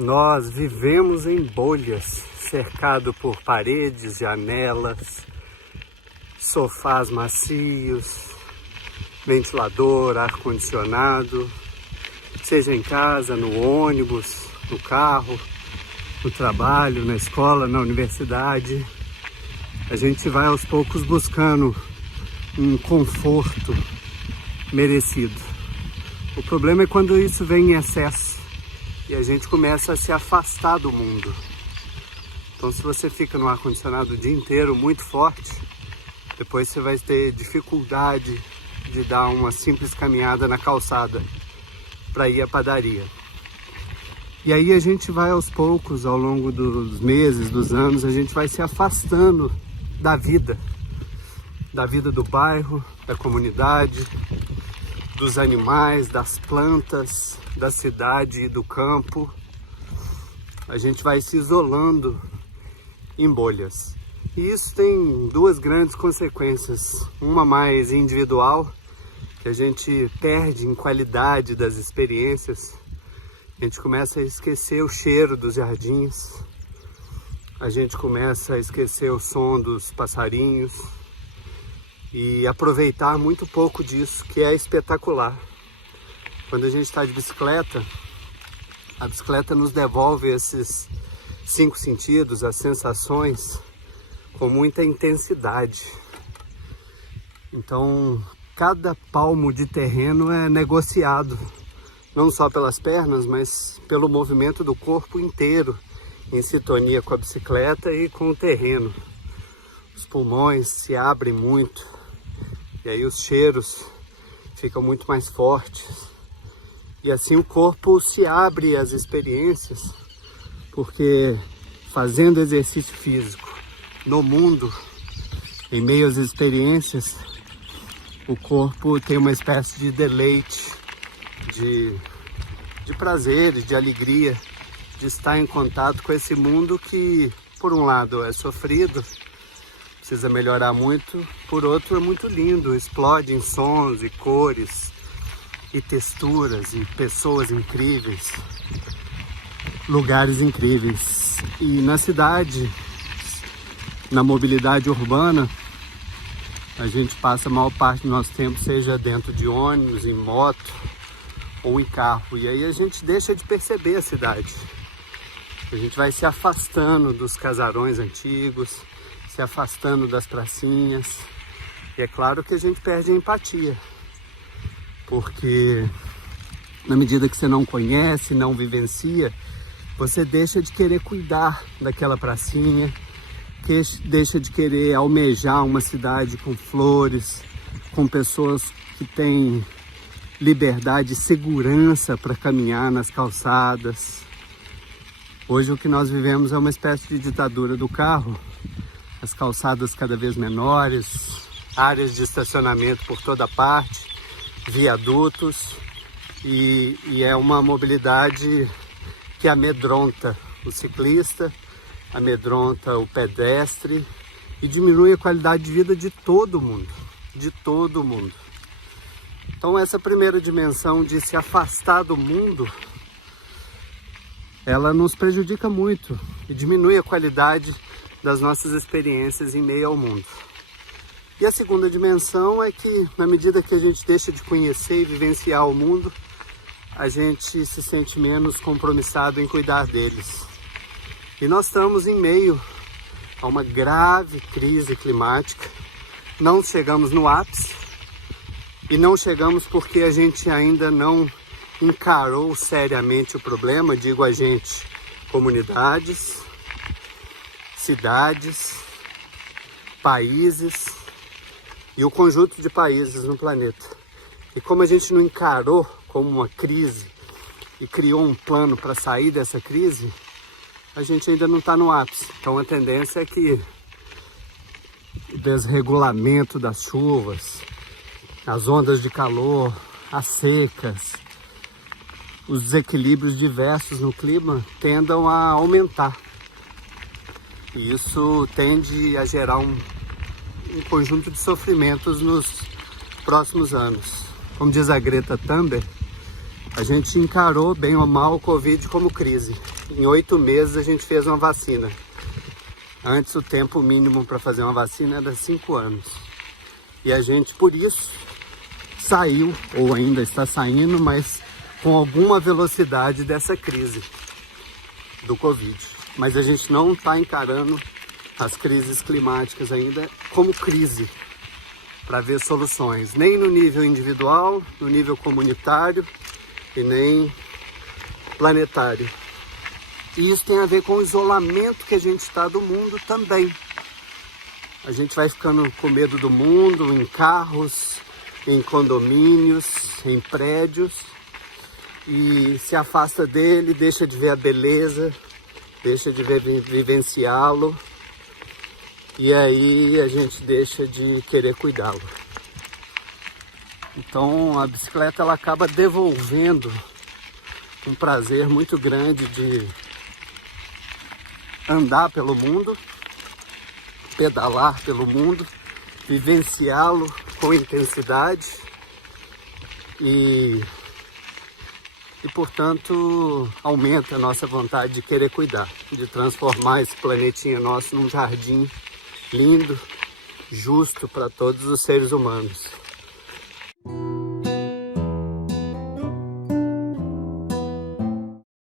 Nós vivemos em bolhas, cercado por paredes, janelas, sofás macios, ventilador, ar-condicionado, seja em casa, no ônibus, no carro, no trabalho, na escola, na universidade. A gente vai aos poucos buscando um conforto merecido. O problema é quando isso vem em excesso e a gente começa a se afastar do mundo. Então, se você fica no ar-condicionado o dia inteiro muito forte, depois você vai ter dificuldade de dar uma simples caminhada na calçada para ir à padaria. E aí a gente vai aos poucos, ao longo dos meses, dos anos, a gente vai se afastando da vida do bairro, da comunidade, dos animais, das plantas, da cidade e do campo. A gente vai se isolando em bolhas. E isso tem duas grandes consequências. Uma mais individual, que a gente perde em qualidade das experiências. A gente começa a esquecer o cheiro dos jardins. A gente começa a esquecer o som dos passarinhos e aproveitar muito pouco disso, que é espetacular. Quando a gente está de bicicleta, a bicicleta nos devolve esses 5 sentidos, as sensações, com muita intensidade. Então, cada palmo de terreno é negociado, não só pelas pernas, mas pelo movimento do corpo inteiro, em sintonia com a bicicleta e com o terreno. Os pulmões se abrem muito, e aí os cheiros ficam muito mais fortes. E assim o corpo se abre às experiências, porque fazendo exercício físico no mundo, em meio às experiências, o corpo tem uma espécie de deleite, de prazer, de alegria, de estar em contato com esse mundo que, por um lado, é sofrido, precisa melhorar muito, por outro, é muito lindo, explode em sons e cores e texturas e pessoas incríveis, lugares incríveis. E na cidade, na mobilidade urbana, a gente passa a maior parte do nosso tempo, seja dentro de ônibus, em moto ou em carro. E aí a gente deixa de perceber a cidade. A gente vai se afastando dos casarões antigos, se afastando das pracinhas. E é claro que a gente perde a empatia. Porque na medida que você não conhece, não vivencia, você deixa de querer cuidar daquela pracinha, que deixa de querer almejar uma cidade com flores, com pessoas que têm liberdade e segurança para caminhar nas calçadas. Hoje o que nós vivemos é uma espécie de ditadura do carro, as calçadas cada vez menores, áreas de estacionamento por toda parte, viadutos, e é uma mobilidade que amedronta o ciclista, amedronta o pedestre e diminui a qualidade de vida de todo mundo, de todo mundo. Então essa primeira dimensão de se afastar do mundo, ela nos prejudica muito e diminui a qualidade das nossas experiências em meio ao mundo. E a segunda dimensão é que, na medida que a gente deixa de conhecer e vivenciar o mundo, a gente se sente menos compromissado em cuidar deles. E nós estamos em meio a uma grave crise climática. Não chegamos no ápice e não chegamos porque a gente ainda não encarou seriamente o problema, digo a gente, comunidades, cidades, países e o conjunto de países no planeta. E como a gente não encarou como uma crise e criou um plano para sair dessa crise, a gente ainda não está no ápice. Então a tendência é que o desregulamento das chuvas, as ondas de calor, as secas, os desequilíbrios diversos no clima tendam a aumentar. E isso tende a gerar um conjunto de sofrimentos nos próximos anos. Como diz a Greta Thunberg, A gente encarou, bem ou mal, o Covid como crise. Em 8 meses a gente fez uma vacina. Antes o tempo mínimo para fazer uma vacina era 5 anos. E a gente, por isso, saiu, ou ainda está saindo, mas com alguma velocidade dessa crise do Covid. Mas a gente não está encarando as crises climáticas ainda como crise para ver soluções, nem no nível individual, no nível comunitário e nem planetário. E isso tem a ver com o isolamento que a gente está do mundo também. A gente vai ficando com medo do mundo, em carros, em condomínios, em prédios, e se afasta dele, deixa de ver a beleza, deixa de vivenciá-lo, e aí a gente deixa de querer cuidá-lo. Então a bicicleta ela acaba devolvendo um prazer muito grande de andar pelo mundo, pedalar pelo mundo, vivenciá-lo com intensidade e portanto aumenta a nossa vontade de querer cuidar, de transformar esse planetinha nosso num jardim lindo, justo para todos os seres humanos.